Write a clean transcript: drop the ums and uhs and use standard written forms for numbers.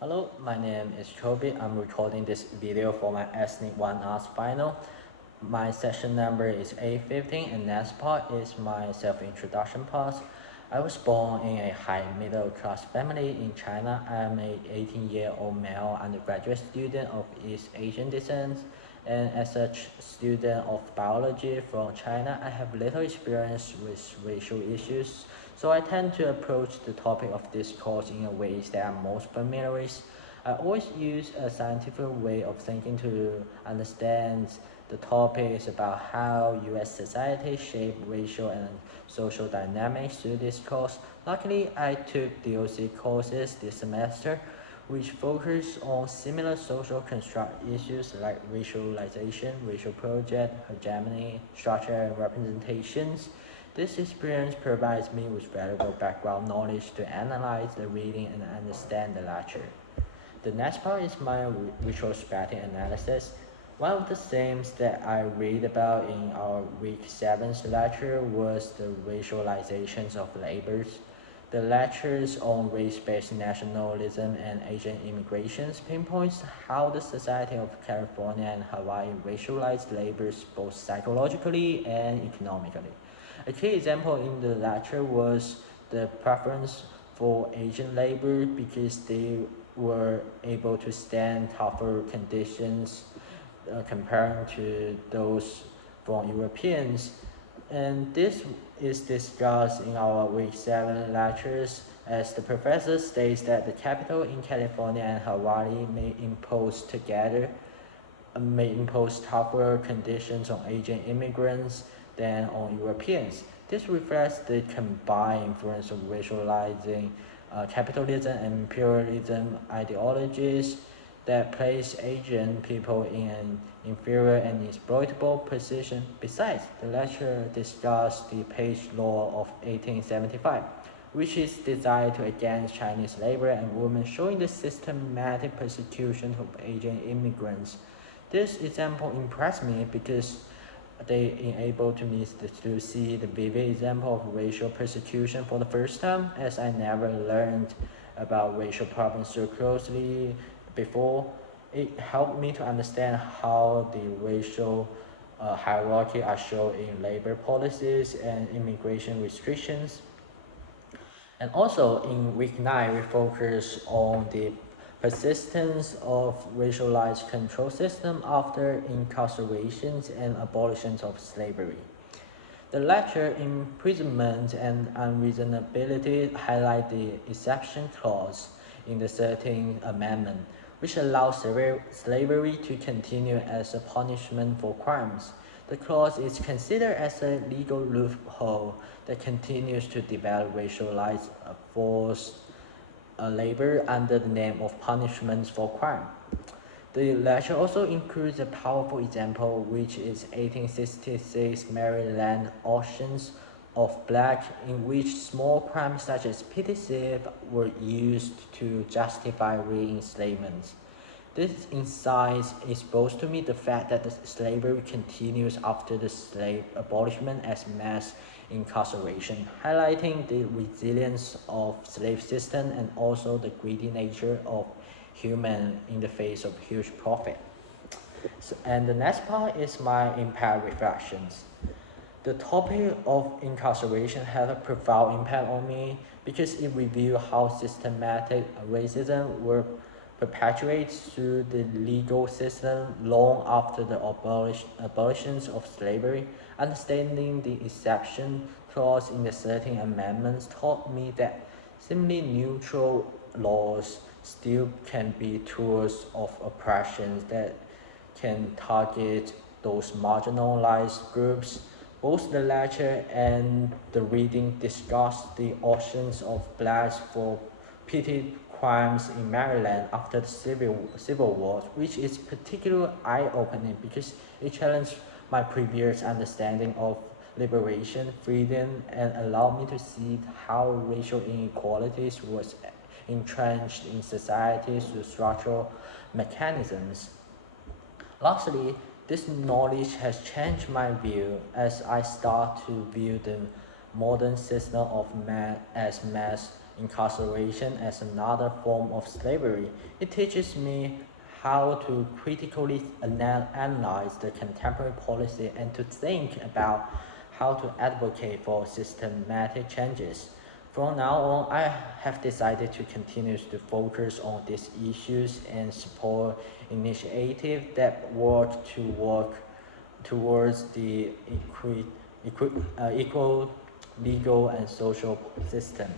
Hello, my name is Chobi. I'm recording this video for my Ethnic 1 Arts final. My session number is A15 and next part is my self-introduction part. I was born in a high middle class family in China. I am a 18-year-old male undergraduate student of East Asian descent, and as such student of biology from China, I have little experience with racial issues, so I tend to approach the topic of this course in a ways that I'm most familiar with. I always use a scientific way of thinking to understand the topic is about how US society shape racial and social dynamics through this course. Luckily, I took DOC courses this semester, which focus on similar social construct issues like racialization, racial project, hegemony, structure, and representations. This experience provides me with valuable background knowledge to analyze the reading and understand the lecture. The next part is my retrospective analysis. One of the themes that I read about in our week 7 lecture was the racializations of labors. The lectures on race-based nationalism and Asian immigrations pinpoints how the society of California and Hawaii racialized labors both psychologically and economically. A key example in the lecture was the preference for Asian labor because they were able to stand tougher conditions comparing to those from Europeans. And this is discussed in our week 7 lectures as the professor states that the capital in California and Hawaii may impose tougher conditions on Asian immigrants than on Europeans. This reflects the combined influence of racializing capitalism and imperialism ideologies that place Asian people in an inferior and exploitable position. Besides, the lecture discussed the Page Law of 1875, which is designed to against Chinese labor and women, showing the systematic persecution of Asian immigrants. This example impressed me because they enabled me to see the vivid example of racial persecution for the first time, as I never learned about racial problems so closely before. It helped me to understand how the racial hierarchy are shown in labor policies and immigration restrictions. And also in week 9, we focus on the persistence of racialized control system after incarcerations and abolitions of slavery. The lecture Imprisonment and Unreasonability highlight the exception clause in the 13th Amendment, which allows slavery to continue as a punishment for crimes. The clause is considered as a legal loophole that continues to develop racialized forced labor under the name of punishments for crime. The lecture also includes a powerful example, which is 1866 Maryland auctions of black, in which small crimes such as petty theft were used to justify re-enslavement. This insight exposed to me the fact that the slavery continues after the slave abolishment as mass incarceration, highlighting the resilience of slave system and also the greedy nature of human in the face of huge profit. And the next part is my impact reflections. The topic of incarceration had a profound impact on me because it revealed how systematic racism were perpetuated through the legal system long after the abolition of slavery. Understanding the exception clause in the 13th Amendment taught me that seemingly neutral laws still can be tools of oppression that can target those marginalized groups. Both the lecture and the reading discussed the auctions of blacks for petty crimes in Maryland after the Civil War, which is particularly eye-opening because it challenged my previous understanding of liberation, freedom, and allowed me to see how racial inequalities was entrenched in society through structural mechanisms. Lastly, this knowledge has changed my view as I start to view the modern system of as mass incarceration as another form of slavery. It teaches me how to critically analyze the contemporary policy and to think about how to advocate for systematic changes. From now on, I have decided to continue to focus on these issues and support initiatives that work towards the equal legal and social system.